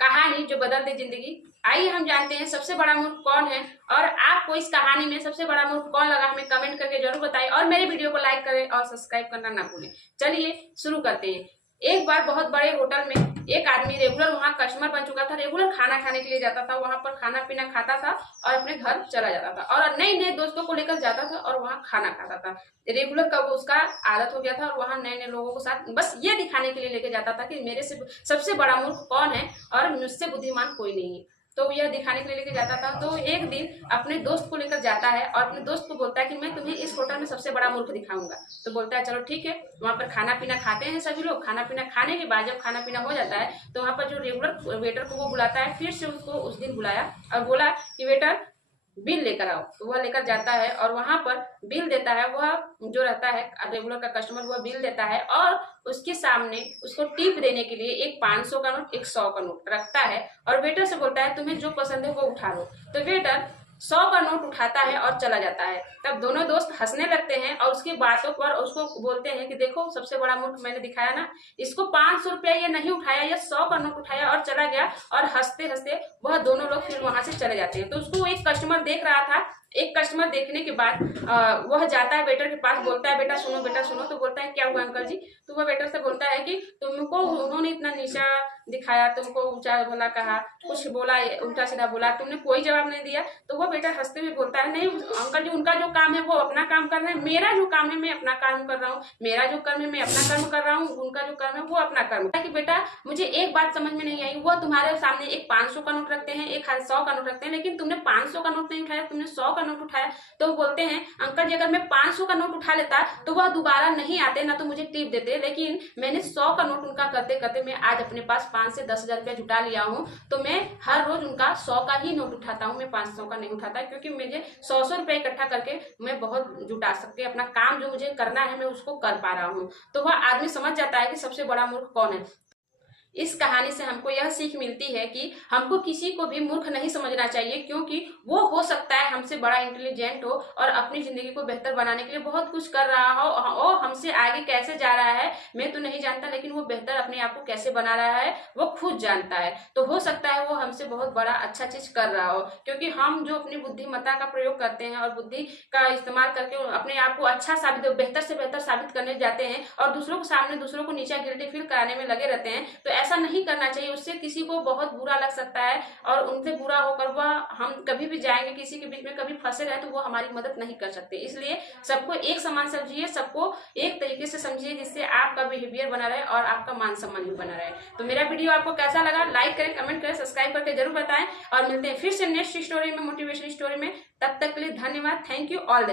कहानी जो बदल दे जिंदगी। आइए हम जानते हैं सबसे बड़ा मूर्ख कौन है, और आपको इस कहानी में सबसे बड़ा मूर्ख कौन लगा हमें कमेंट करके जरूर बताएं, और मेरे वीडियो को लाइक करें और सब्सक्राइब करना ना भूलें। चलिए शुरू करते हैं। एक बार बहुत बड़े होटल में एक आदमी रेगुलर वहां कस्टमर बन चुका था, रेगुलर खाना खाने के लिए जाता था, वहां पर खाना पीना खाता था और अपने घर चला जाता था और नए नए दोस्तों को लेकर जाता था और वहां खाना खाता था। रेगुलर का वो उसका आदत हो गया था और वहां नए नए लोगों के साथ बस ये दिखाने के लिए लेके जाता था कि मेरे से सबसे बड़ा मूर्ख कौन है और मुझसे बुद्धिमान कोई नहीं है। तो यह दिखाने के लिए लेके जाता था। तो एक दिन अपने दोस्त को लेकर जाता है और अपने दोस्त को बोलता है कि मैं तुम्हें इस होटल में सबसे बड़ा मूर्ख दिखाऊंगा। तो बोलता है चलो ठीक है। वहां पर खाना पीना खाते हैं सभी लोग। खाना पीना खाने के बाद जब खाना पीना हो जाता है तो वहां पर जो रेगुलर वेटर को वो बुलाता है, फिर से उसको उस दिन बुलाया और बोला कि वेटर बिल लेकर आओ। तो वह लेकर जाता है और वहां पर बिल देता है। वह जो रहता है रेगुलर का कस्टमर, वह बिल देता है और उसके सामने उसको टिप देने के लिए एक 500 का नोट, एक 100 का नोट रखता है और वेटर से बोलता है तुम्हें जो पसंद है वो उठा लो। तो वेटर 100 का नोट उठाता है और चला जाता है। तब दोनों दोस्त हंसने लगते हैं और उसकी बातों पर उसको बोलते हैं कि देखो सबसे बड़ा मूर्ख मैंने दिखाया ना, इसको 500 रुपया ये नहीं उठाया, ये 100 का नोट उठाया और चला गया। और हंसते हंसते वह दोनों लोग फिर वहां से चले जाते हैं। तो उसको एक कस्टमर देख रहा था। एक कस्टमर देखने के बाद वह जाता है वेटर के पास, बोलता है बेटा सुनो। तो बोलता है क्या हुआ अंकल जी। तो वह वेटर से बोलता है कि तुमको उन्होंने इतना नीचा दिखाया, तुमको ऊंचा बोला, कहा कुछ बोला, उल्टा सीधा बोला, तुमने कोई जवाब नहीं दिया। तो वह बेटा हंसते हुए बोलता है नहीं अंकल जी, उनका जो काम है वो अपना काम कर रहे हैं, मेरा जो काम है मैं अपना काम कर रहा हूँ, मेरा जो कर्म है मैं अपना कर्म कर रहा हूँ, उनका जो कर्म है वो अपना कर्म। कि बेटा मुझे एक बात समझ में नहीं आई, वो तुम्हारे सामने एक 500 का नोट रखते हैं, एक 100 का नोट रखते हैं, लेकिन तुमने 500 का नोट नहीं उठाया, तुमने 100 का नोट उठाया। तो बोलते हैं अंकल जी अगर मैं 500 का नोट उठा लेता तो वह दोबारा नहीं आते, ना तो मुझे टिप देते, लेकिन मैंने 100 का नोट उनका करते करते मैं आज अपने पास 5 से 10,000 रुपया जुटा लिया हूँ। तो मैं हर रोज उनका 100 का ही नोट उठाता हूँ, मैं 500 का नहीं उठाता, क्योंकि मुझे 100 रुपए इकट्ठा करके मैं बहुत जुटा सकती हूँ, अपना काम जो मुझे करना है मैं उसको कर पा रहा हूँ। तो वह आदमी समझ जाता है कि सबसे बड़ा मूर्ख कौन है। इस कहानी से हमको यह सीख मिलती है कि हमको किसी को भी मूर्ख नहीं समझना चाहिए, क्योंकि वो हो सकता है हमसे बड़ा इंटेलिजेंट हो और अपनी जिंदगी को बेहतर बनाने के लिए बहुत कुछ कर रहा हो और हमसे आगे कैसे जा रहा है मैं तो नहीं जानता, लेकिन वो बेहतर अपने आप को कैसे बना रहा है वो खुद जानता है। तो हो सकता है वो हमसे बहुत बड़ा अच्छा चीज कर रहा हो, क्योंकि हम जो अपनी बुद्धिमत्ता का प्रयोग करते हैं और बुद्धि का इस्तेमाल करके अपने आप को अच्छा साबित, बेहतर से बेहतर साबित करने जाते हैं और दूसरों के सामने दूसरों को नीचा गिल्टी फील कराने में लगे रहते हैं, तो ऐसा नहीं करना चाहिए। उससे किसी को बहुत बुरा लग सकता है और उनसे बुरा होकर वह, हम कभी भी जाएंगे किसी के बीच में कभी फंसे रहे तो वो हमारी मदद नहीं कर सकते। इसलिए सबको एक समान समझिए, सबको एक तरीके से समझिए, जिससे आपका बिहेवियर बना रहे और आपका मान सम्मान भी बना रहे। तो मेरा वीडियो आपको कैसा लगा लाइक करें, कमेंट करें, सब्सक्राइब करके जरूर बताएं और मिलते हैं फिर से नेक्स्ट स्टोरी में, मोटिवेशन स्टोरी में। तब तक के लिए धन्यवाद। Thank you all the